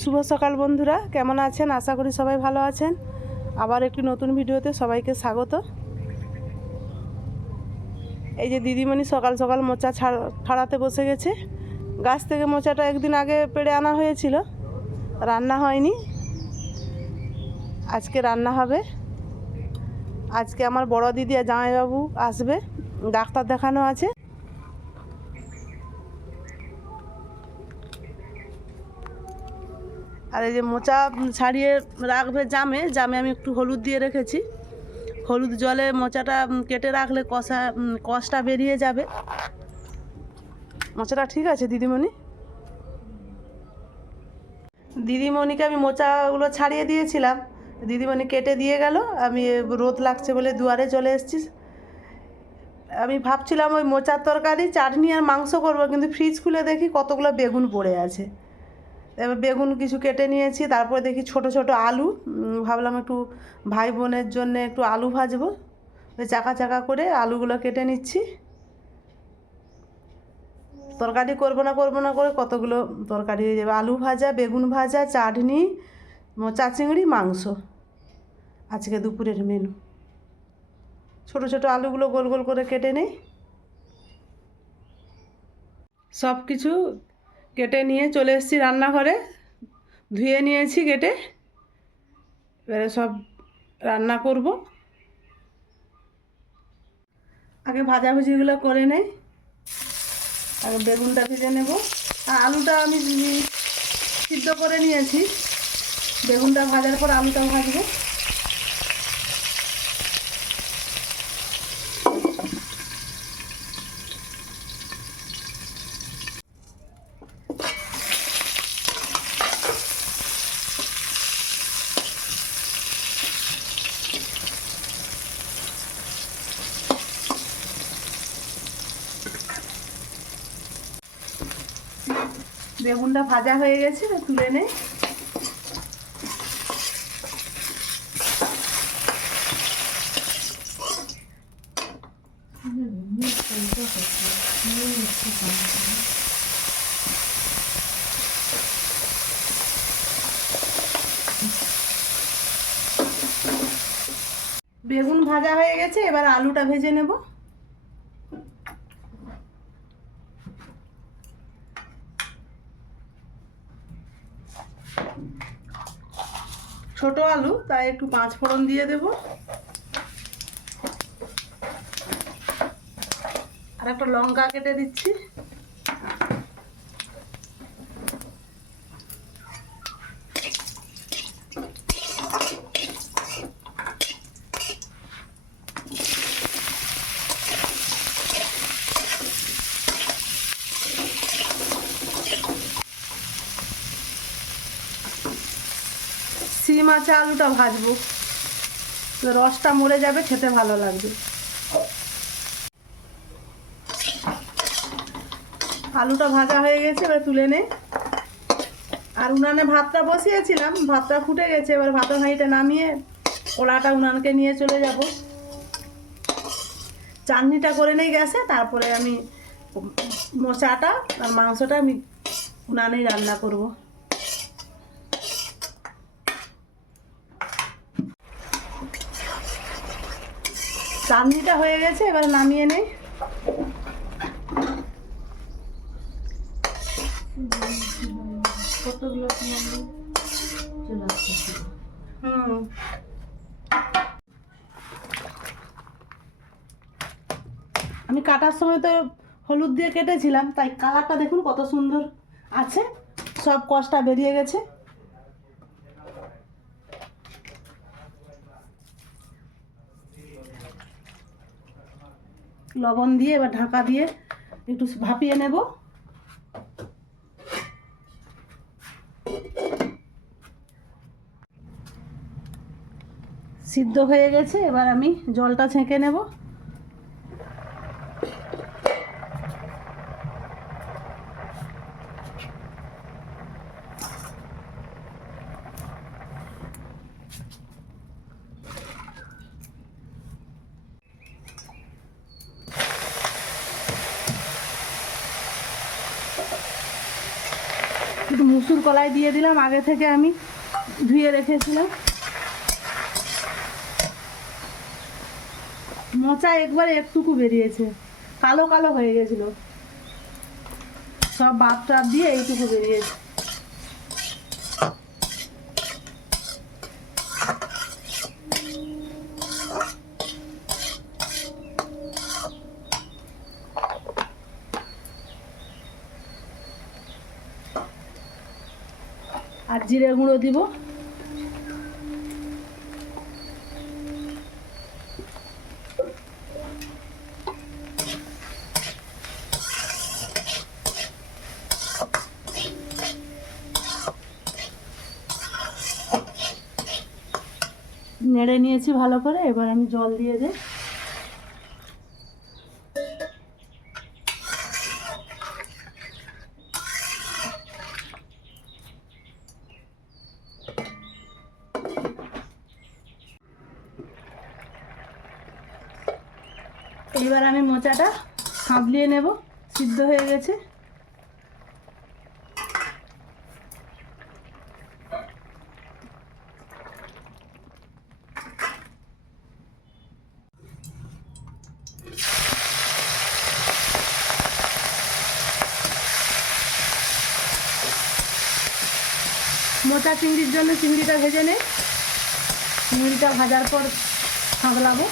শুভ সকাল বন্ধুরা, কেমন আছেন? আশা করি সবাই ভালো আছেন। আবার একটি নতুন ভিডিওতে সবাইকে স্বাগত। এই যে দিদিমণি সকাল সকাল মোচা ছাড়াতে বসে গেছে। গাছ থেকে মোচাটা একদিন আগে পেড়ে আনা হয়েছিল, রান্না হয়নি, আজকে রান্না হবে। আজকে আমার বড় দিদি আর জামাইবাবু আসবে, ডাক্তার দেখানো আছে। আর এই যে মোচা ছাড়িয়ে রাখবে জামে আমি একটু হলুদ দিয়ে রেখেছি। হলুদ জলে মোচাটা কেটে রাখলে কষটা বেরিয়ে যাবে। মোচাটা ঠিক আছে দিদিমণিকে আমি মোচাগুলো ছাড়িয়ে দিয়েছিলাম, দিদিমণি কেটে দিয়ে গেল। আমি রোদ লাগছে বলে দুয়ারে চলে এসেছি। আমি ভাবছিলাম ওই মোচার তরকারি, চাটনি আর মাংস করবো, কিন্তু ফ্রিজ খুলে দেখি কতগুলো বেগুন পড়ে আছে। এবার বেগুন কিছু কেটে নিয়েছি, তারপরে দেখি ছোট ছোট আলু। ভাবলাম একটু ভাই বোনের জন্য একটু আলু ভাজবো। ওই চাকা চাকা করে আলুগুলো কেটে নিচ্ছি। তরকারি করবো না করে কতগুলো তরকারি হয়ে যাবে। আলু ভাজা, বেগুন ভাজা, চাটনি, মোচা চিংড়ি, মাংস আজকে দুপুরের মেনু। ছোট ছোট আলুগুলো গোল গোল করে কেটে নেই। সব কিছু কেটে নিয়ে চলে এসেছি রান্নাঘরে, ধুয়ে নিয়েছি কেটে। এবারে সব রান্না করব। আগে ভাজাভুজিগুলো করে নেই, আগে বেগুনটা ভেজে নেব। আর আলুটা আমি সিদ্ধ করে নিয়েছি, বেগুনটা ভাজার পর আলুটা ভাজবো। বেগুনটা ভাজা হয়ে গেছে, তুলে নেই। বেগুন ভাজা হয়ে গেছে, এবার আলুটা ভেজে নেব। ছোট আলু, তাই একটু 5 ফোড়ন দিয়ে দেব। আর একটা লঙ্কা কেটে দিচ্ছি। সিম আছে, আলুটা ভাজবো, রসটা মরে যাবে, খেতে ভালো লাগবে। আলুটা ভাজা হয়ে গেছে, এবার তুলে নেই। আর উনানে ভাতটা বসিয়েছিলাম, ভাতটা ফুটে গেছে। এবার ভাতের হাঁড়িটা নামিয়ে কড়াটা উনানকে নিয়ে চলে যাব। চাটনিটা করে নেই গ্যাসে, তারপরে আমি মোচাটা আর মাংসটা আমি উনানেই রান্না করব। চাটনিটা হয়ে গেছে, এবার নামিয়ে নেই। আমি কাটার সময় তো হলুদ দিয়ে কেটেছিলাম, তাই কালারটা দেখুন কত সুন্দর আছে, সব কষটা বেরিয়ে গেছে। লবণ দিয়ে এবার ঢাকা দিয়ে একটু ভাপিয়ে নেব। সিদ্ধ হয়ে গেছে, এবার আমি জলটা ছেঁকে নেব। একটু মুসুর কলাই দিয়ে দিলাম, আগে থেকে আমি ধুয়ে রেখেছিলাম। মোচা একবারে একটুকু বেরিয়েছে, কালো কালো হয়ে গেছিল, সব বাদ টাদ দিয়ে এইটুকু বেরিয়েছে। আর জিরে গুঁড়ো দিব। নেড়ে নিয়েছি ভালো করে, এবার আমি জল দিয়ে দিই। এবার আমি মোচাটা সাঁতলিয়ে নেব, সিদ্ধ হয়ে গেছে। মোচা চিংড়ির জন্য চিংড়িটা ভেজে নেই, চিংড়িটা ভাজার পর সাঁতলাবো।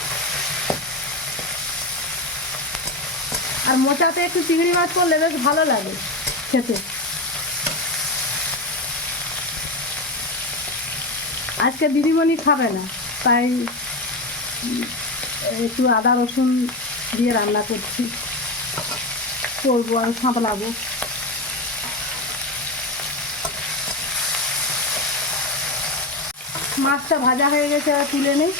আর মোচাতে একটু চিংড়ি মাছ করলে বেশ ভালো লাগে খেতে। আজকে দিদিমণি খাবে না, তাই একটু আদা রসুন দিয়ে রান্না করবো আর সাঁতলাবো। মাছটা ভাজা হয়ে গেছে, আর তুলে নেই।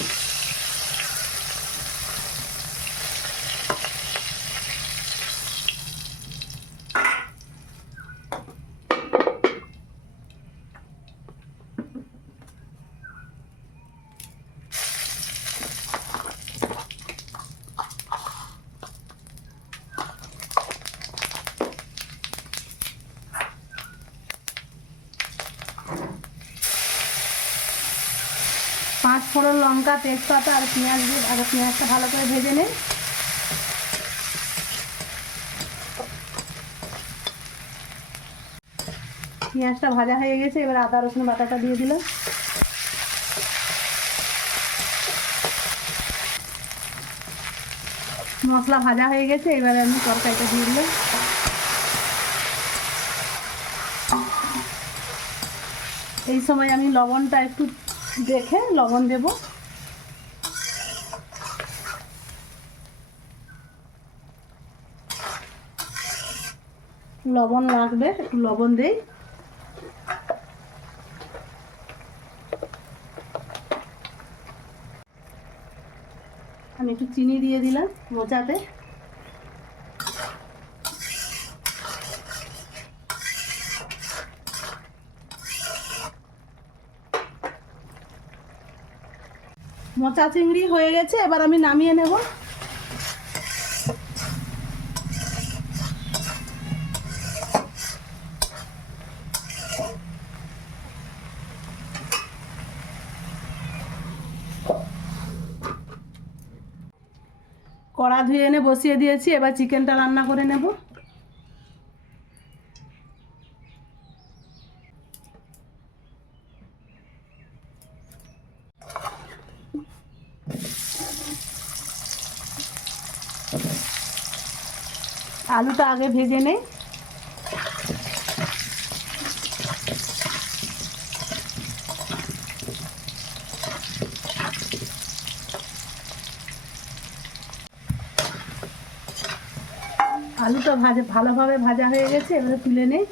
পাঁচ ফোড়ন, লঙ্কা, তেজপাতা আর পেঁয়াজ দিয়ে আর পেঁয়াজটা ভালো করে ভেজে নেই। পেঁয়াজটা ভাজা হয়ে গেছে, এবার আদা রসুন বাটাটা দিয়ে দিলাম। মশলা ভাজা হয়ে গেছে, এবারে আমি তরকারিটা দিয়ে দিলাম। এই সময় আমি লবণটা একটু দেখে লবণ দেব। লবণ লাগবে, একটু লবণ দেই। আমি একটু চিনি দিয়ে দিলাম মোচাতে। মোচা চিংড়ি হয়ে গেছে, এবার আমি নামিয়ে নেব। কড়া ধুয়ে এনে বসিয়ে দিয়েছি, এবার চিকেনটা রান্না করে নেব। আলুটা আগে ভেজে নেই। আলুটা ভালোভাবে ভাজা হয়ে গেছে, এবারে তুলে নেই।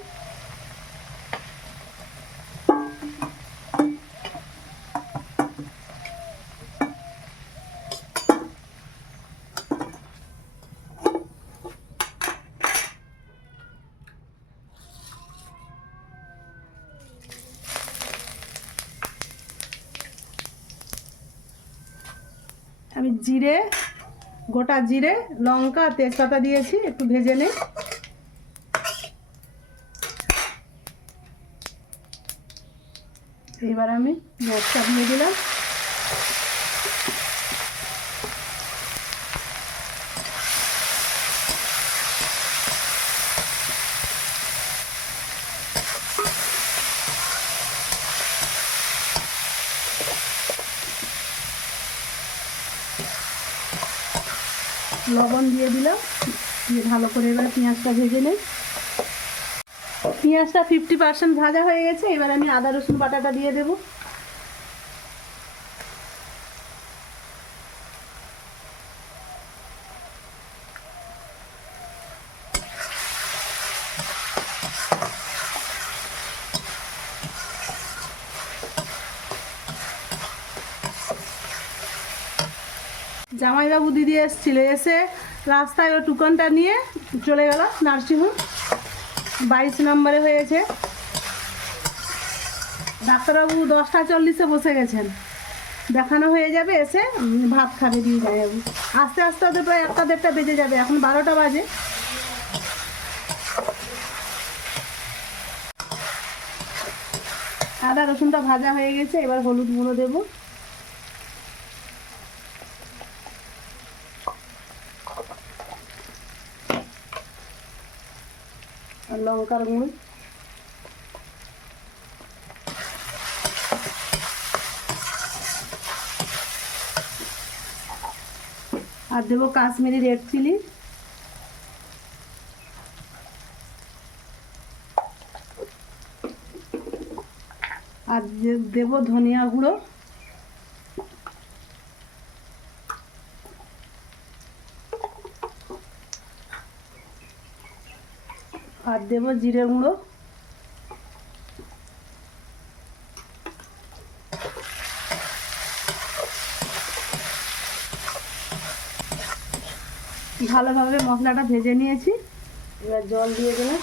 আমি গোটা জিরে, লঙ্কা, তেজপাতা দিয়েছি, একটু ভেজে নেই। এবার আমি গ্যাসটা দিয়ে দিলাম। লবণ দিয়ে দিলাম, দিয়ে ভালো করে এবার পেঁয়াজটা ভেজে নেই। পেঁয়াজটা 50% ভাজা হয়ে গেছে, এবার আমি আদা রসুন বাটাটা দিয়ে দেবো। জামাইবাবু দিদি এসেছিল, এসে রাস্তায় ও টুকনটা নিয়ে চলে গেল নার্সিংহোম। 22 নম্বরে হয়েছে। ডাক্তারবাবু 10:40 বসে গেছেন, দেখানো হয়ে যাবে, এসে ভাত খাবে দিয়ে যাবে। আস্তে আস্তে ওদের প্রায় 1-1:30 বেজে যাবে, এখন 12টা বাজে। আদা রসুনটা ভাজা হয়ে গেছে, এবার হলুদ গুঁড়ো দেবো, আর লঙ্কার গুঁড়ো, আর দেবো কাশ্মীরি রেড চিলি, আর দেবো ধনিয়া গুঁড়ো, আর দেবো জিরে গুঁড়ো, ভালোভাবে মশলাটা ভেজে নিয়েছি। এবার জল দিয়ে দিলাম।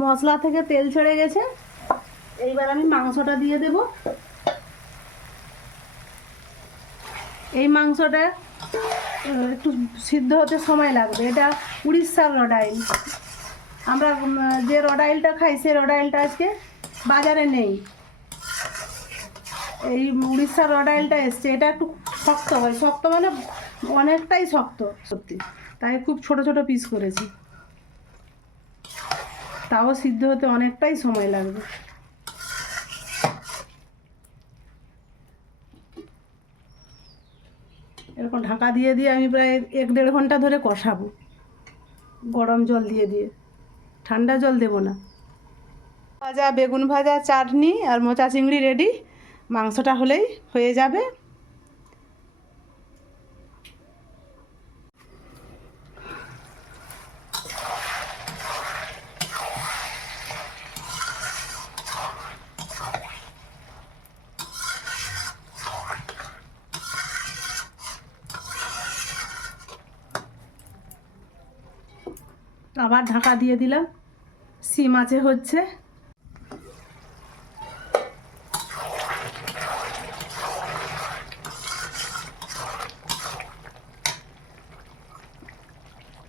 মশলা থেকে তেল ছেড়ে গেছে, এইবার আমি মাংসটা দিয়ে দেব। এই মাংসটা একটু সিদ্ধ হতে সময় লাগবে। এটা উড়িষ্যার রডাইল, আমরা যে রডাইলটা খাই সেই রডাইলটা আজকে বাজারে নেই। এই উড়িষ্যার রডাইলটা এসছে, এটা একটু শক্ত হয়, শক্ত মানে অনেকটাই শক্ত সত্যি, তাই খুব ছোট ছোট পিস করেছি, তাও সিদ্ধ হতে অনেকটাই সময় লাগবে। এরকম ঢাকা দিয়ে দিয়ে আমি প্রায় 1-1.5 ঘন্টা ধরে কষাবো, গরম জল দিয়ে দিয়ে, ঠান্ডা জল দেবো না। ভাজা বেগুন ভাজা, চাটনি আর মোচা চিংড়ি রেডি। মাংসটা হলেই হয়ে যাবে। আবার ঢাকা দিয়ে দিলাম, সিম আছে হচ্ছে।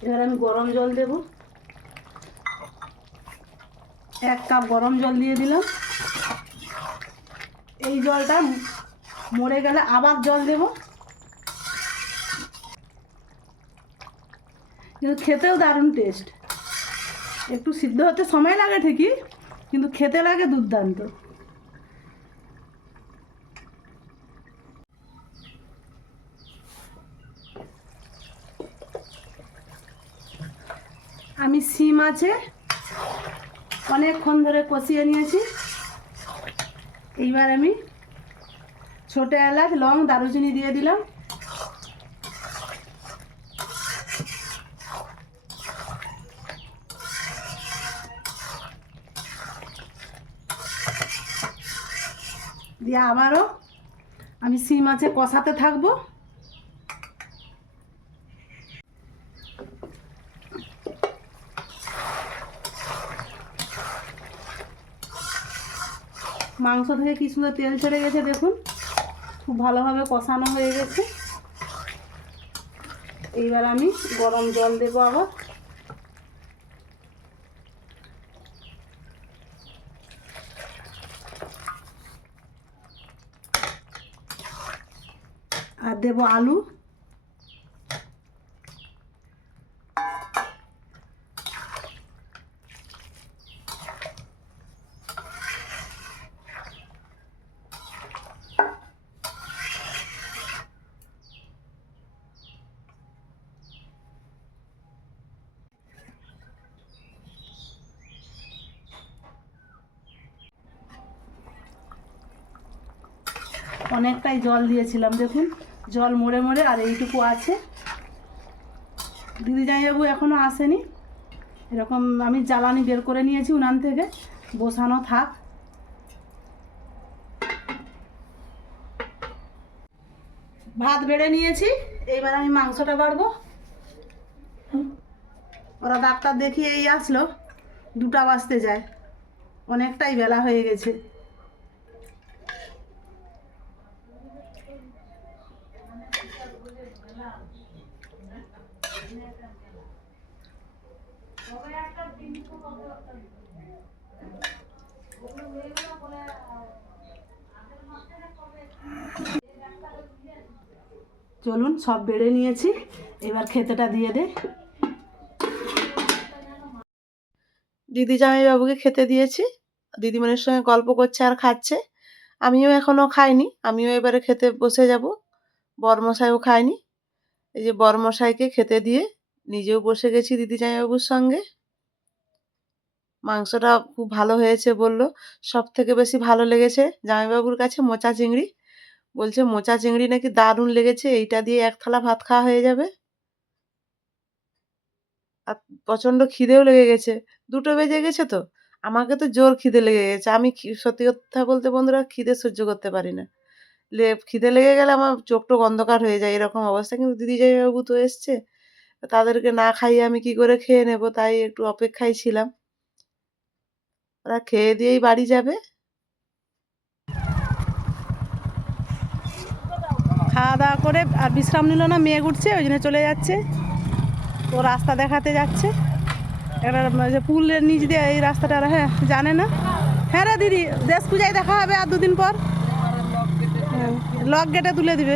এবার আমি গরম জল দেব, 1 কাপ গরম জল দিয়ে দিলাম। এই জলটা মরে গেলে আবার জল দেব। কিন্তু খেতেও দারুণ টেস্ট, একটু সিদ্ধ হতে সময় লাগে ঠিকই, কিন্তু খেতে লাগে দুর্দান্ত। আমি সিম আছে অনেকক্ষণ ধরে কষিয়ে নিয়েছি। এইবার আমি ছোটো এলাচ, লং, দারুচিনি দিয়ে দিলাম। দিয়ে আবারও আমি সিম আছে কষাতে থাকবো। মাংস থেকে কি সুন্দর তেল ছেড়ে গেছে দেখুন, খুব ভালোভাবে কষানো হয়ে গেছে। এইবার আমি গরম জল দেবো আবার। আর দেবো আলু। অনেকটাই জল দিয়েছিলাম, দেখুন জল মরে মরে আর এইটুকু আছে। দিদি জামাইবাবু এখনও আসেনি, এরকম আমি জ্বালানি বের করে নিয়েছি উনান থেকে, বসানো থাক। ভাত বেড়ে নিয়েছি, এইবার আমি মাংসটা বাড়বো। ওরা ডাক্তার দেখিয়ে এই আসলো, 2টা বাজতে যায়, অনেকটাই বেলা হয়ে গেছে। চলুন সব বেড়ে নিয়েছি, এবার খেতেটা দিয়ে দে। দিদি জামাইবাবুকে খেতে দিয়েছি, দিদিমণির সঙ্গে গল্প করছে আর খাচ্ছে। আমিও এখনও খাইনি, আমিও এবারে খেতে বসে যাব। বরমশাইও খায়নি, এই যে বরমশাইকে খেতে দিয়ে নিজেও বসে গেছি দিদি জামাইবাবুর সঙ্গে। মাংসটা খুব ভালো হয়েছে বলল। সব থেকে বেশি ভালো লেগেছে জামাইবাবুর কাছে মোচা চিংড়ি, বলছে মোচা চিংড়ি নাকি দারুণ লেগেছে, এইটা দিয়ে 1 থালা ভাত খাওয়া হয়ে যাবে। আর প্রচণ্ড খিদেও লেগে গেছে, 2টো বেজে গেছে তো, আমাকে তো জোর খিদে লেগে গেছে। আমি সত্যি কথা বলতে বন্ধুরা খিদে সহ্য করতে পারি না, খিদে লেগে গেলে আমার চোখ টোক অন্ধকার হয়ে যায়, এরকম অবস্থা। কিন্তু দিদি জামাইবাবু তো এসছে, তাদেরকে না খাইয়ে আমি কি করে খেয়ে নেব, তাই একটু অপেক্ষায় ছিলাম। ওরা খেয়ে দিয়েই বাড়ি যাবে। খাওয়া দাওয়া করে আর বিশ্রাম নিল না, মেয়ে উঠছে ওই জন্য চলে যাচ্ছে, ও রাস্তা দেখাতে যাচ্ছে। একটা যে পুলের নিচ দিয়ে এই রাস্তাটা, হ্যাঁ জানে না। হ্যাঁ রে দিদি, দেশ পূজায় দেখা হবে আর 2 দিন পর, লক গেটে তুলে দিবে।